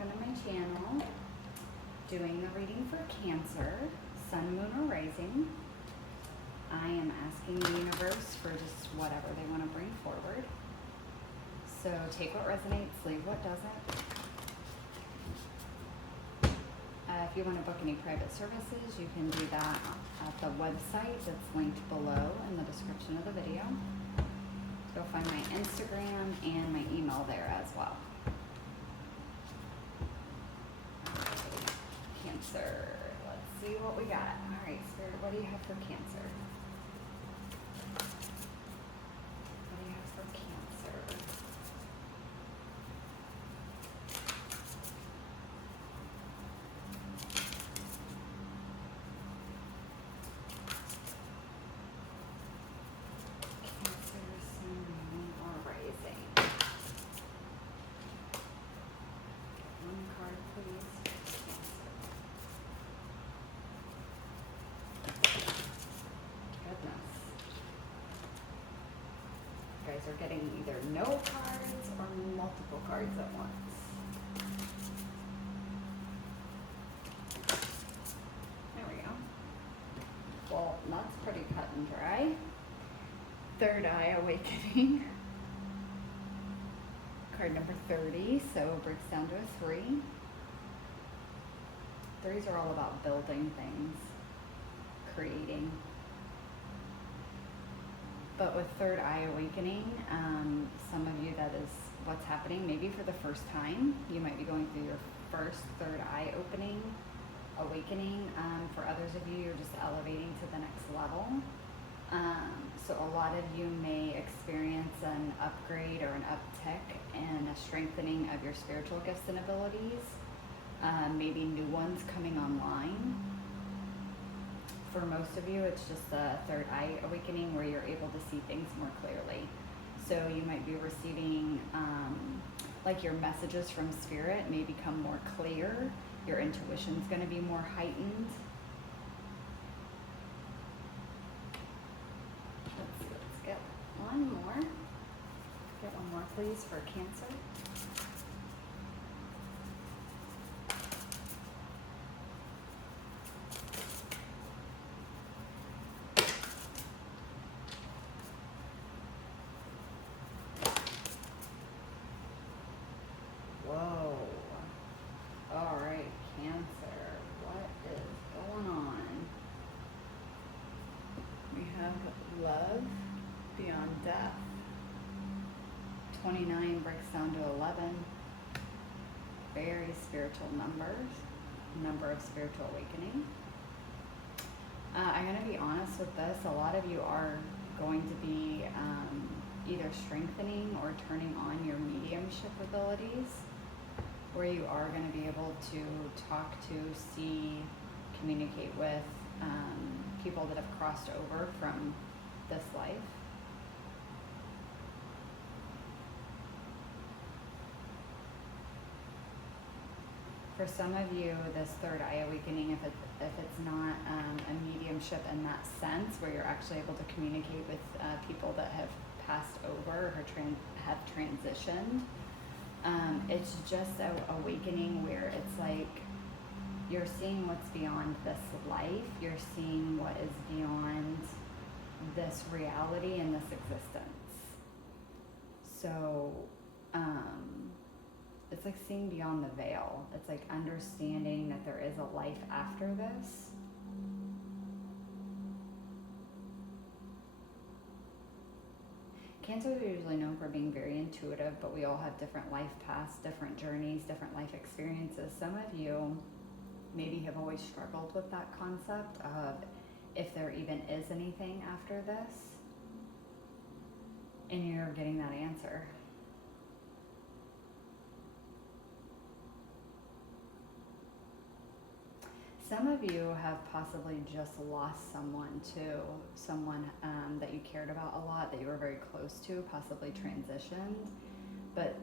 welcome to my channel. Doing the reading for Cancer, Sun, Moon, or Rising. I am asking the universe for just whatever they want to bring forward. So take what resonates, leave what doesn't. If you want to book any private services, you can do that at the website that's linked below in the description of the video. You'll find my Instagram and my email there as well. Cancer, let's see what we got. All right, Spirit, what do you have for Cancer? What do you have for Cancer? Cancer, Sun, Moon, or Rising. One card, please. Goodness. You guys are getting either no cards or multiple cards at once. There we go. Well, that's pretty cut and dry. Third Eye Awakening. Card number 30, so it breaks down to a 3. Threes are all about building things, creating. But with Third Eye Awakening, some of you, that is what's happening. Maybe for the first time, you might be going through your first third eye awakening. For others of you, you're just elevating to the next level. So a lot of you may experience an upgrade or an uptick and a strengthening of your spiritual gifts and abilities. Maybe new ones coming online. For most of you, it's just a third eye awakening where you're able to see things more clearly. So you might be receiving, like your messages from Spirit may become more clear. Your intuition's going to be more heightened. Let's get one more. Get one more, please, for Cancer. Whoa. All right, Cancer. What is going on? We have love beyond death. 29 breaks down to 11. Very spiritual numbers. Number of spiritual awakening. I'm going to be honest with this. A lot of you are going to be either strengthening or turning on your mediumship abilities, where you are going to be able to talk to, see, communicate with people that have crossed over from this life. For some of you, this third eye awakening, if it's not a mediumship in that sense, where you're actually able to communicate with people that have passed over or have transitioned, it's just an awakening where it's like you're seeing what's beyond this life. You're seeing what is beyond this reality and this existence. So it's like seeing beyond the veil. It's like understanding that there is a life after this. Cancers are usually known for being very intuitive, but we all have different life paths, different journeys, different life experiences. Some of you maybe have always struggled with that concept of if there even is anything after this, and you're getting that answer. Some of you have possibly just lost someone too, someone that you cared about a lot, that you were very close to, possibly transitioned, but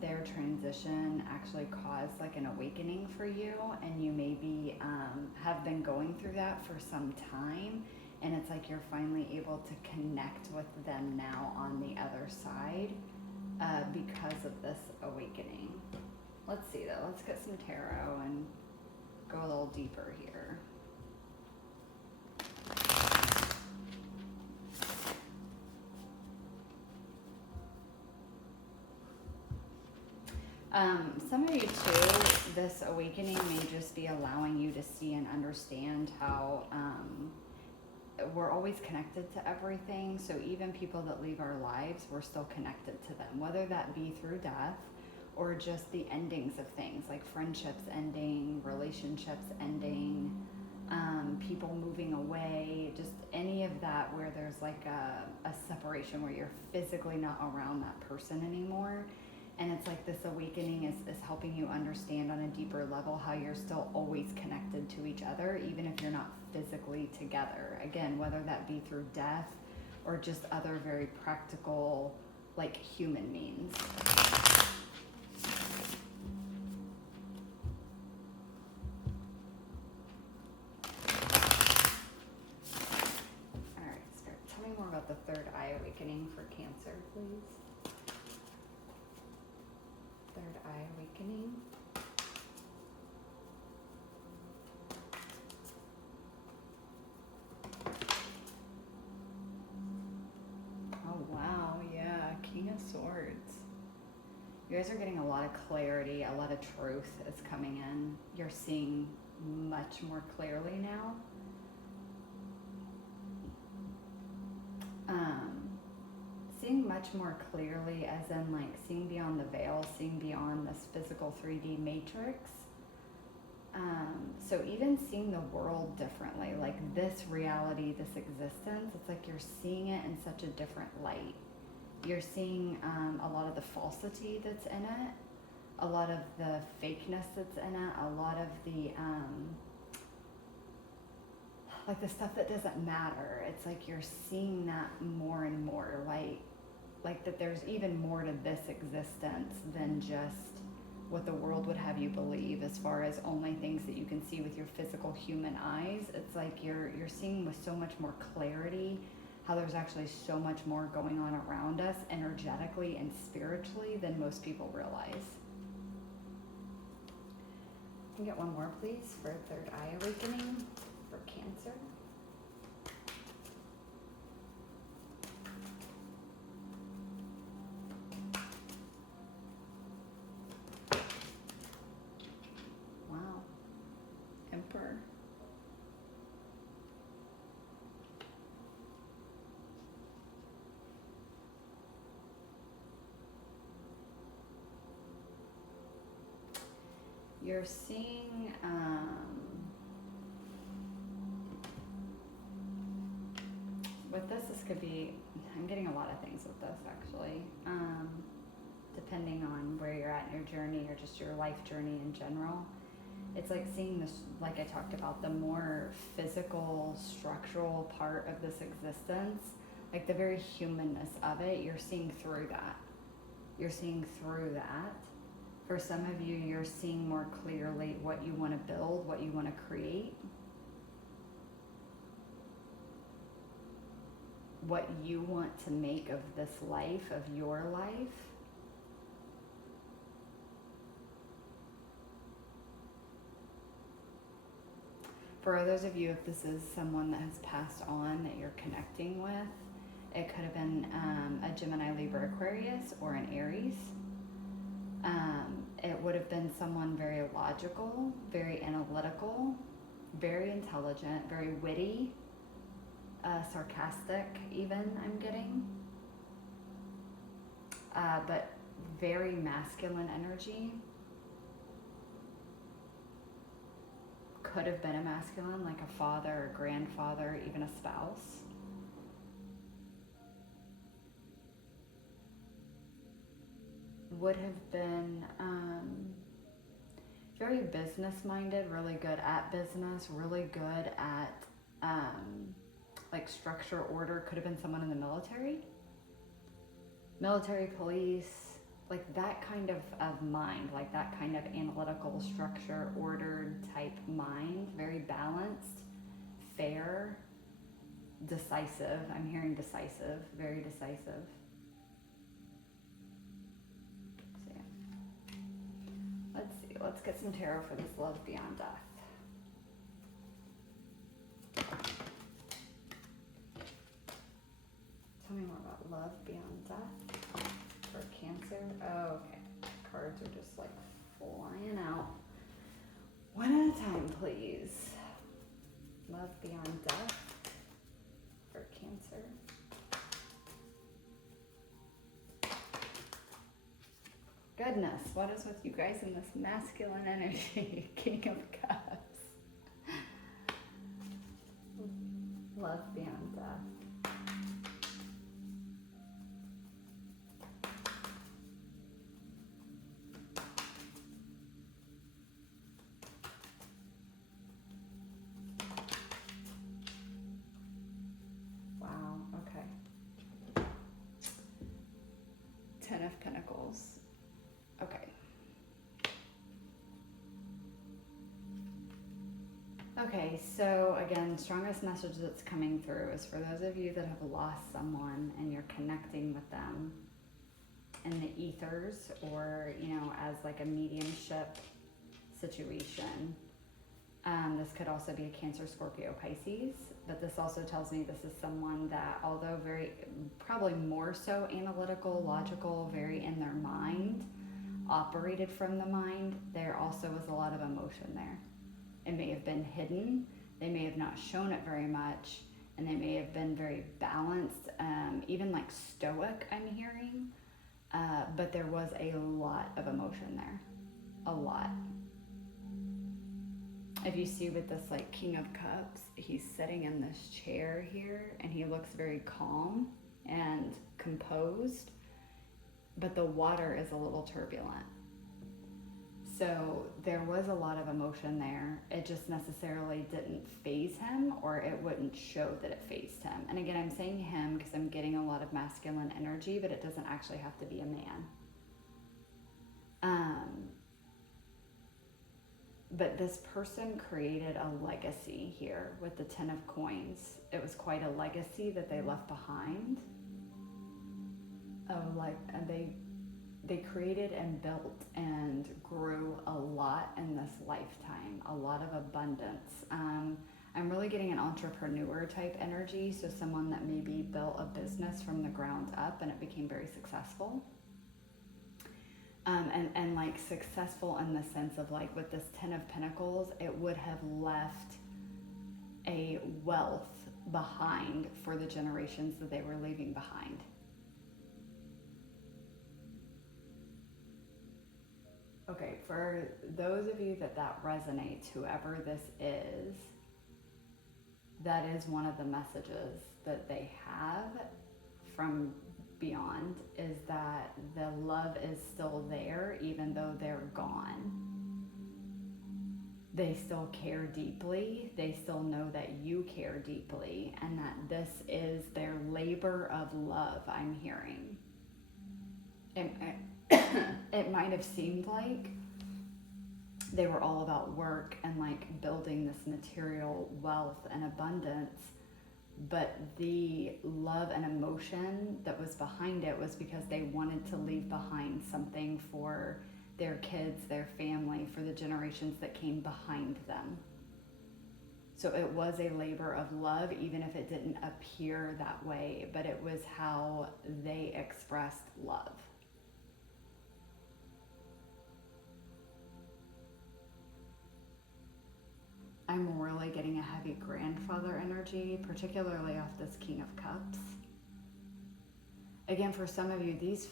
their transition actually caused like an awakening for you, and you maybe have been going through that for some time, and it's like you're finally able to connect with them now on the other side because of this awakening. Let's see though, let's get some tarot and go a little deeper here. Some of you too, this awakening may just be allowing you to see and understand how we're always connected to everything. So even people that leave our lives, we're still connected to them, whether that be through death or just the endings of things like friendships ending, relationships ending, people moving away, just any of that where there's like a separation where you're physically not around that person anymore. And it's like this awakening is helping you understand on a deeper level how you're still always connected to each other, even if you're not physically together. Again, whether that be through death or just other very practical, like human means. All right, Spirit, tell me more about the third eye awakening for Cancer, please. Third eye awakening. Oh wow, yeah, King of Swords. You guys are getting a lot of clarity, a lot of truth is coming in. You're seeing much more clearly now. Seeing much more clearly as in like seeing beyond the veil, seeing beyond this physical 3D matrix. So even seeing the world differently, like this reality, this existence, it's like you're seeing it in such a different light. You're seeing a lot of the falsity that's in it, a lot of the fakeness that's in it, a lot of the like the stuff that doesn't matter. It's like you're seeing that more and more, like that there's even more to this existence than just what the world would have you believe as far as only things that you can see with your physical human eyes. It's like you're seeing with so much more clarity how there's actually so much more going on around us energetically and spiritually than most people realize. Can you get one more, please, for third eye awakening for Cancer? Wow. Emperor. You're seeing with this could be, I'm getting a lot of things with this actually, depending on where you're at in your journey or just your life journey in general. It's like seeing this, like I talked about, the more physical, structural part of this existence, like the very humanness of it, you're seeing through that. You're seeing through that. For some of you, you're seeing more clearly what you want to build, what you want to create, what you want to make of this life, of your life. For those of you, if this is someone that has passed on that you're connecting with, it could have been a Gemini, Libra, Aquarius, or an Aries. It would have been someone very logical, very analytical, very intelligent, very witty, sarcastic even, I'm getting. But very masculine energy. Could have been a masculine, like a father, a grandfather, even a spouse. Would have been very business-minded, really good at business, really good at like structure, order. Could have been someone in the military, police, like that kind of mind, like that kind of analytical, structure, ordered type mind. Very balanced, fair, decisive. I'm hearing decisive, very decisive. let's get some tarot for this love beyond death. Tell me more about love beyond death for Cancer. Oh, okay. Cards are just like flying out. One at a time, please. Love beyond death for Cancer. Goodness, what is with you guys in this masculine energy? King of Cups. Love beyond death. Wow, okay. Ten of Pentacles. Okay. Okay, so again, strongest message that's coming through is for those of you that have lost someone and you're connecting with them in the ethers, or, you know, as like a mediumship situation. This could also be a Cancer, Scorpio, Pisces, but this also tells me this is someone that, although very, probably more so analytical, logical, very in their mind, operated from the mind, there also was a lot of emotion there. It may have been hidden, they may have not shown it very much, and they may have been very balanced, even like stoic, I'm hearing, but there was a lot of emotion there, a lot. If you see with this like King of Cups, he's sitting in this chair here and he looks very calm and composed, but the water is a little turbulent. So there was a lot of emotion there. It just necessarily didn't faze him, or it wouldn't show that it fazed him. And again, I'm saying him because I'm getting a lot of masculine energy, but it doesn't actually have to be a man. But this person created a legacy here with the Ten of Coins. It was quite a legacy that they left behind. They created and built and grew a lot in this lifetime, a lot of abundance. I'm really getting an entrepreneur type energy, so someone that maybe built a business from the ground up and it became very successful. And like successful in the sense of like with this Ten of Pentacles, it would have left a wealth behind for the generations that they were leaving behind. Okay, for those of you that resonates, whoever this is, that is one of the messages that they have from beyond, is that the love is still there even though they're gone. They still care deeply. They still know that you care deeply, and that this is their labor of love, I'm hearing. It might have seemed like they were all about work and like building this material wealth and abundance, but the love and emotion that was behind it was because they wanted to leave behind something for their kids, their family, for the generations that came behind them. So it was a labor of love, even if it didn't appear that way, but it was how they expressed love. I'm really getting a heavy grandfather energy, particularly off this King of Cups. Again, for some of you, this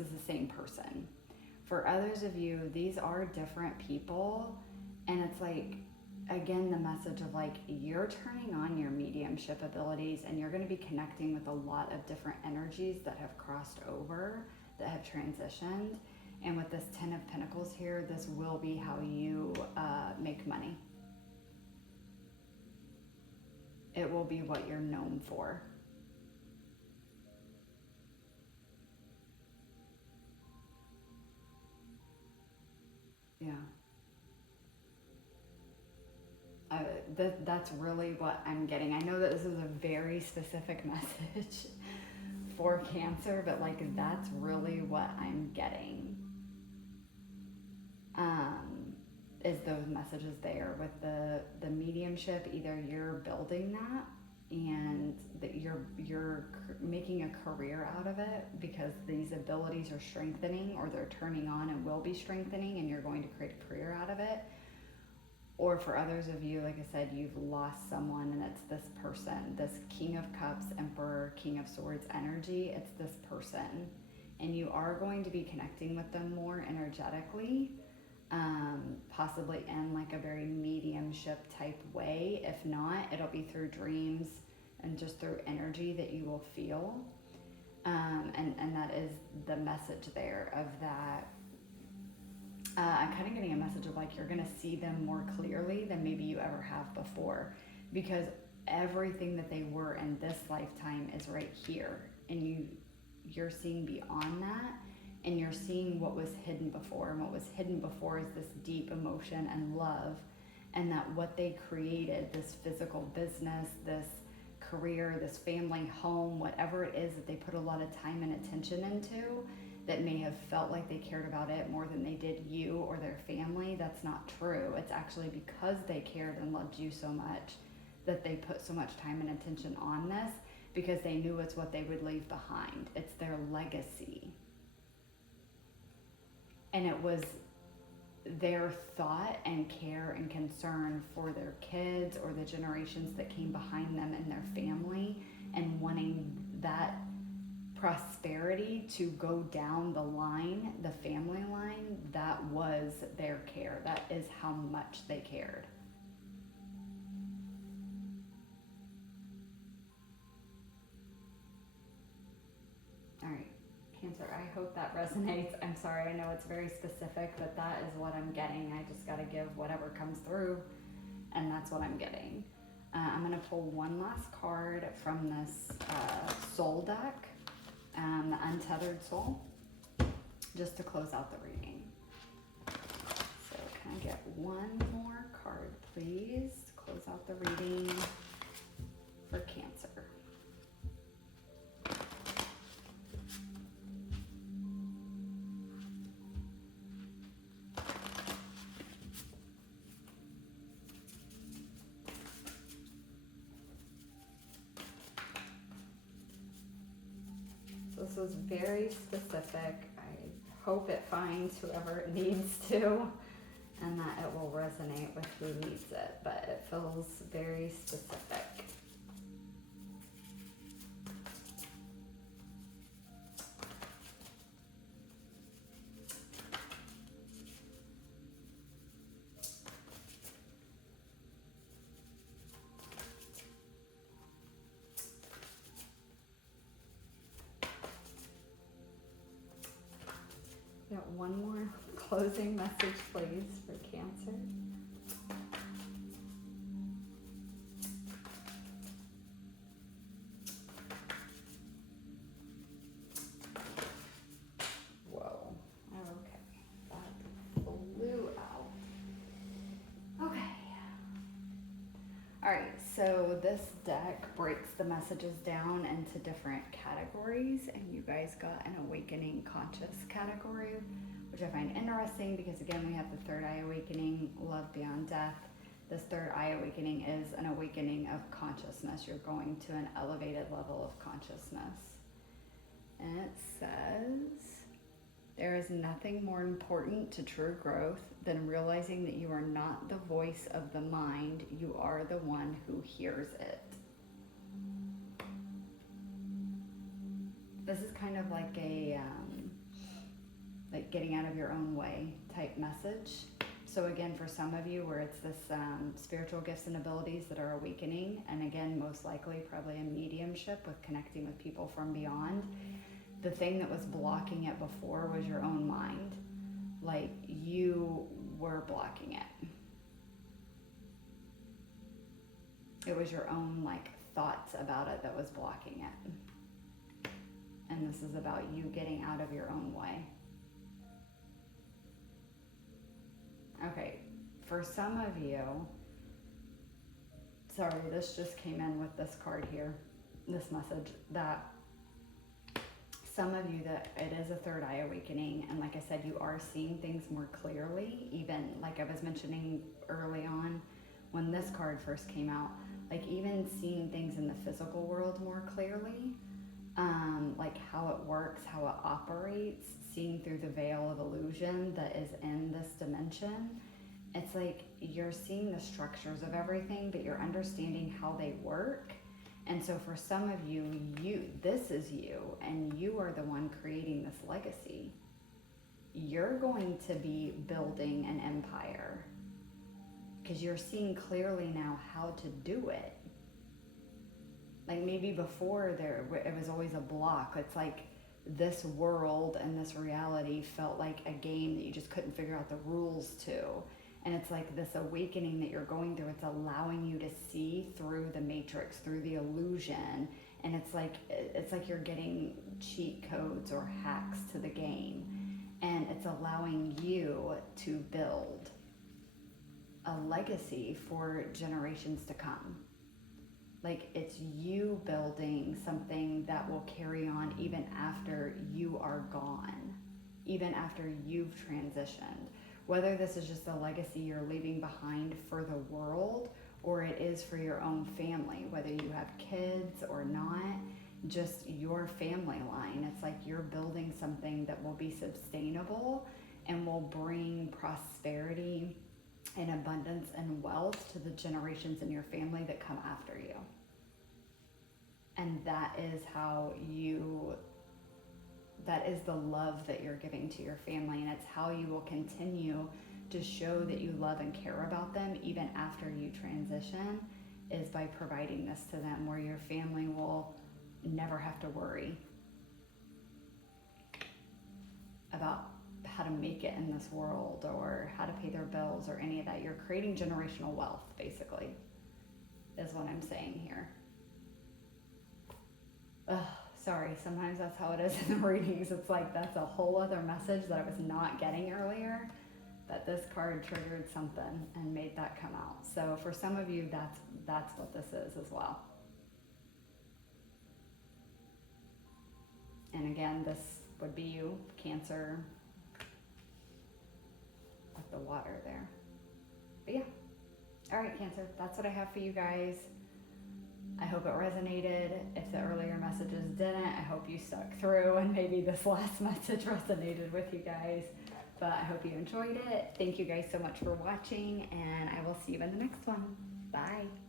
is the same person. For others of you, these are different people. And it's like, again, the message of like, you're turning on your mediumship abilities and you're going to be connecting with a lot of different energies that have crossed over, that have transitioned. And with this Ten of Pentacles here, this will be how you make money. It will be what you're known for. Yeah. That's really what I'm getting. I know that this is a very specific message for Cancer, but like that's really what I'm getting. messages there with the mediumship. Either you're building that and that you're making a career out of it because these abilities are strengthening, or they're turning on and will be strengthening, and you're going to create a career out of it. Or for others of you, like I said, you've lost someone, and it's this person, this King of Cups, Emperor, King of Swords energy. It's this person, and you are going to be connecting with them more energetically, possibly in like a very mediumship type way. If not, it'll be through dreams and just through energy that you will feel. And that is the message there of that. I'm kind of getting a message of like you're going to see them more clearly than maybe you ever have before, because everything that they were in this lifetime is right here, and you're seeing beyond that, and you're seeing what was hidden before. And what was hidden before is this deep emotion and love, and that what they created, this physical business, this career, this family, home, whatever it is that they put a lot of time and attention into, that may have felt like they cared about it more than they did you or their family. That's not true. It's actually because they cared and loved you so much that they put so much time and attention on this, because they knew it's what they would leave behind. It's their legacy. And it was their thought and care and concern for their kids or the generations that came behind them and their family, and wanting that prosperity to go down the line, the family line. That was their care. That is how much they cared. All right, Cancer, I hope that resonates. I'm sorry, I know it's very specific, but that is what I'm getting. I just got to give whatever comes through, and that's what I'm getting. I'm going to pull one last card from this soul deck, the Untethered Soul, just to close out the reading. So can I get one more card, please, to close out the reading for Cancer? This was very specific. I hope it finds whoever it needs to, and that it will resonate with who needs it, but it feels very specific. Got one more closing message, please, for Cancer. Whoa. Okay. That blew out. Okay. All right. So this deck breaks the messages down into different categories, and you guys got an awakening conscious category, which I find interesting because, again, we have the third eye awakening, love beyond death. This third eye awakening is an awakening of consciousness. You're going to an elevated level of consciousness. And it says, there is nothing more important to true growth than realizing that you are not the voice of the mind. You are the one who hears it. This is kind of like a like getting out of your own way type message. So again, for some of you, where it's this spiritual gifts and abilities that are awakening, and again, most likely probably a mediumship with connecting with people from beyond. The thing that was blocking it before was your own mind. Like, you were blocking it. It was your own like thoughts about it that was blocking it. And this is about you getting out of your own way. Okay, for some of you, sorry, this just came in with this card here, this message, that some of you that it is a third eye awakening, and like I said, you are seeing things more clearly. Even like I was mentioning early on when this card first came out, like even seeing things in the physical world more clearly, like how it works, how it operates, seeing through the veil of illusion that is in this dimension. It's like you're seeing the structures of everything, but you're understanding how they work. And so for some of you, this is you, and you are the one creating this legacy. You're going to be building an empire because you're seeing clearly now how to do it. Like maybe before it was always a block. It's like this world and this reality felt like a game that you just couldn't figure out the rules to. And it's like this awakening that you're going through. It's allowing you to see through the matrix, through the illusion. And it's like you're getting cheat codes or hacks to the game. And it's allowing you to build a legacy for generations to come. Like it's you building something that will carry on even after you are gone, even after you've transitioned. Whether this is just a legacy you're leaving behind for the world, or it is for your own family, whether you have kids or not, just your family line. It's like you're building something that will be sustainable and will bring prosperity and abundance and wealth to the generations in your family that come after you. And that is that is the love that you're giving to your family, and it's how you will continue to show that you love and care about them even after you transition, is by providing this to them, where your family will never have to worry about how to make it in this world or how to pay their bills or any of that. You're creating generational wealth, basically, is what I'm saying here. Ugh, sorry, sometimes that's how it is in the readings. It's like that's a whole other message that I was not getting earlier, but this card triggered something and made that come out. So for some of you, that's what this is as well. And again, this would be you, Cancer, with the water there. But yeah. All right, Cancer, that's what I have for you guys. I hope it resonated. If the earlier messages didn't, I hope you stuck through and maybe this last message resonated with you guys. But I hope you enjoyed it. Thank you guys so much for watching, and I will see you in the next one. Bye.